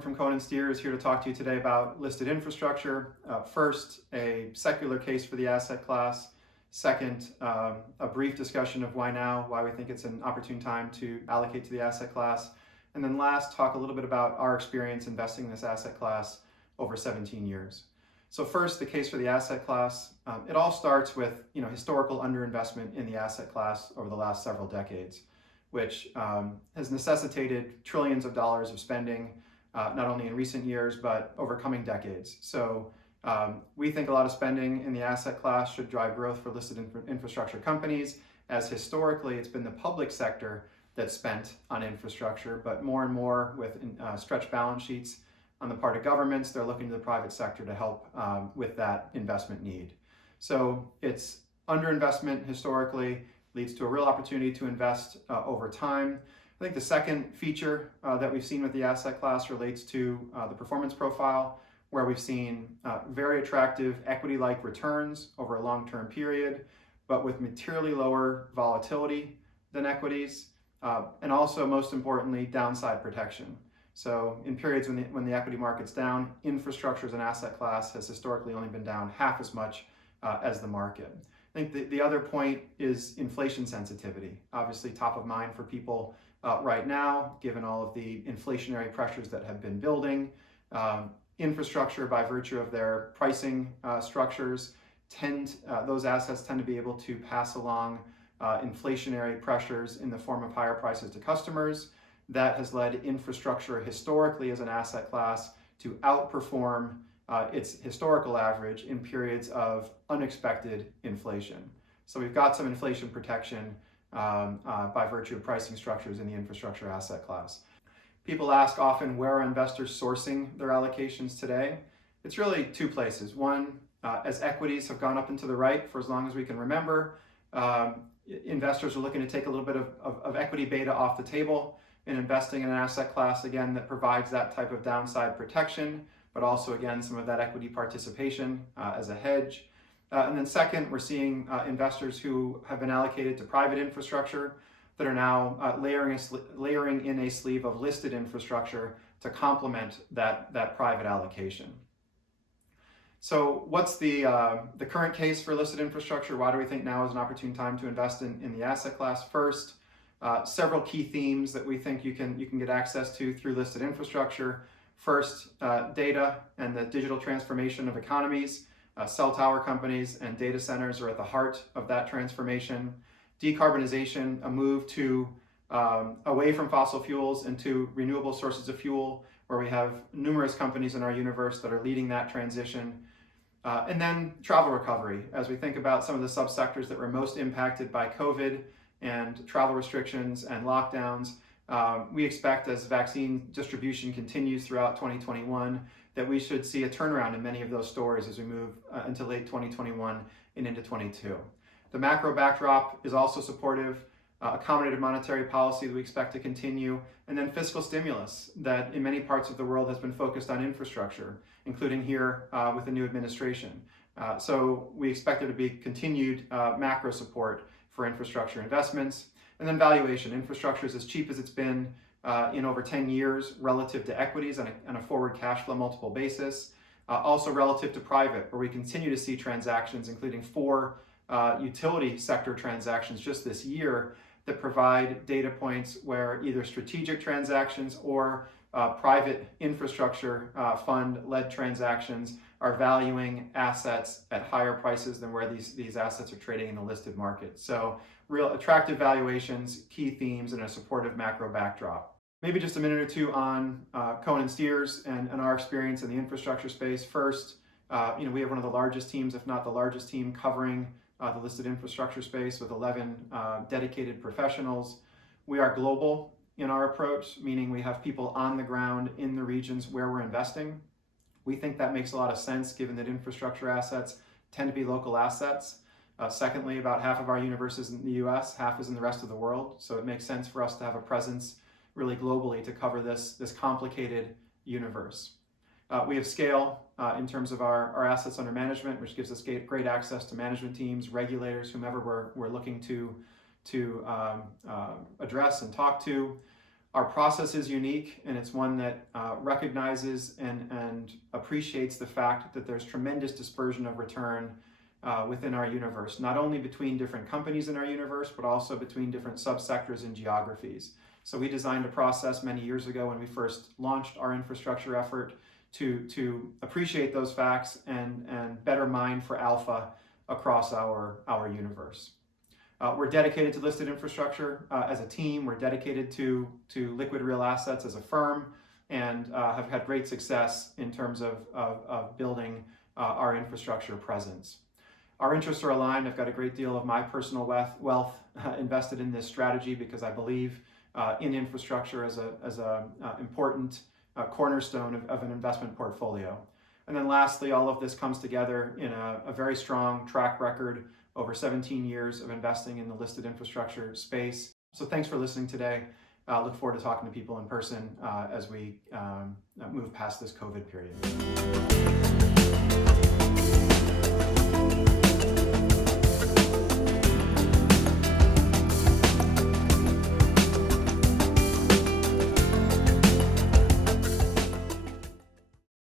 Morton from Cohen & Steers here to talk to you today about listed infrastructure. First, a secular case for the asset class. Second, a brief discussion of why now, why we think it's an opportune time to allocate to the asset class. And then last, talk a little bit about our experience investing in this asset class over 17 years. So first, the case for the asset class. It all starts with historical underinvestment in the asset class over the last several decades, which has necessitated trillions of dollars of spending, not only in recent years, but over coming decades. So we think a lot of spending in the asset class should drive growth for listed infrastructure companies, as historically it's been the public sector that's spent on infrastructure, but more and more with stretched balance sheets on the part of governments, they're looking to the private sector to help with that investment need. So it's underinvestment historically leads to a real opportunity to invest over time. I think the second feature that we've seen with the asset class relates to the performance profile, where we've seen very attractive equity-like returns over a long-term period, but with materially lower volatility than equities, and also, most importantly, downside protection. So in periods when the equity market's down, infrastructure as an asset class has historically only been down half as much as the market. I think the other point is inflation sensitivity, obviously top of mind for people right now, given all of the inflationary pressures that have been building. Infrastructure, by virtue of their pricing structures, those assets tend to be able to pass along inflationary pressures in the form of higher prices to customers. That has led infrastructure historically as an asset class to outperform its historical average in periods of unexpected inflation. So we've got some inflation protection by virtue of pricing structures in the infrastructure asset class. People ask often, where are investors sourcing their allocations today? It's really two places. One, as equities have gone up and to the right for as long as we can remember, investors are looking to take a little bit of equity beta off the table and investing in an asset class, again, that provides that type of downside protection, but also, again, some of that equity participation as a hedge. And then second, we're seeing investors who have been allocated to private infrastructure that are now layering in a sleeve of listed infrastructure to complement that private allocation. So what's the current case for listed infrastructure? Why do we think now is an opportune time to invest in the asset class? First, several key themes that we think you can get access to through listed infrastructure. First, data and the digital transformation of economies. Cell tower companies and data centers are at the heart of that transformation. Decarbonization, a move to away from fossil fuels into renewable sources of fuel, where we have numerous companies in our universe that are leading that transition. And then travel recovery, as we think about some of the subsectors that were most impacted by COVID and travel restrictions and lockdowns. We expect, as vaccine distribution continues throughout 2021, that we should see a turnaround in many of those stories as we move into late 2021 and into 22. The macro backdrop is also supportive. Accommodative monetary policy that we expect to continue, and then fiscal stimulus that in many parts of the world has been focused on infrastructure, including here with the new administration. So we expect there to be continued macro support for infrastructure investments. And then valuation. Infrastructure is as cheap as it's been in over 10 years relative to equities on a forward cash flow multiple basis. Also relative to private, where we continue to see transactions, including 4 utility sector transactions just this year, that provide data points where either strategic transactions or private infrastructure fund-led transactions are valuing assets at higher prices than where these assets are trading in the listed market. So real attractive valuations, key themes, and a supportive macro backdrop. Maybe just a minute or two on Cohen & Steers and our experience in the infrastructure space. First, we have one of the largest teams, if not the largest team, covering the listed infrastructure space with 11 dedicated professionals. We are global in our approach, meaning we have people on the ground in the regions where we're investing. We think that makes a lot of sense given that infrastructure assets tend to be local assets. Secondly, about half of our universe is in the US, half is in the rest of the world. So it makes sense for us to have a presence really globally to cover this complicated universe. We have scale in terms of our assets under management, which gives us great access to management teams, regulators, whomever we're looking to address and talk to. Our process is unique, and it's one that recognizes and appreciates the fact that there's tremendous dispersion of return within our universe, not only between different companies in our universe, but also between different subsectors and geographies. So we designed a process many years ago when we first launched our infrastructure effort to appreciate those facts and better mine for alpha across our universe. We're dedicated to listed infrastructure as a team. We're dedicated to liquid real assets as a firm, and have had great success in terms of building our infrastructure presence. Our interests are aligned. I've got a great deal of my personal wealth invested in this strategy because I believe in infrastructure as a important cornerstone of an investment portfolio. And then lastly, all of this comes together in a very strong track record over 17 years of investing in the listed infrastructure space. So thanks for listening today. I look forward to talking to people in person as we move past this COVID period.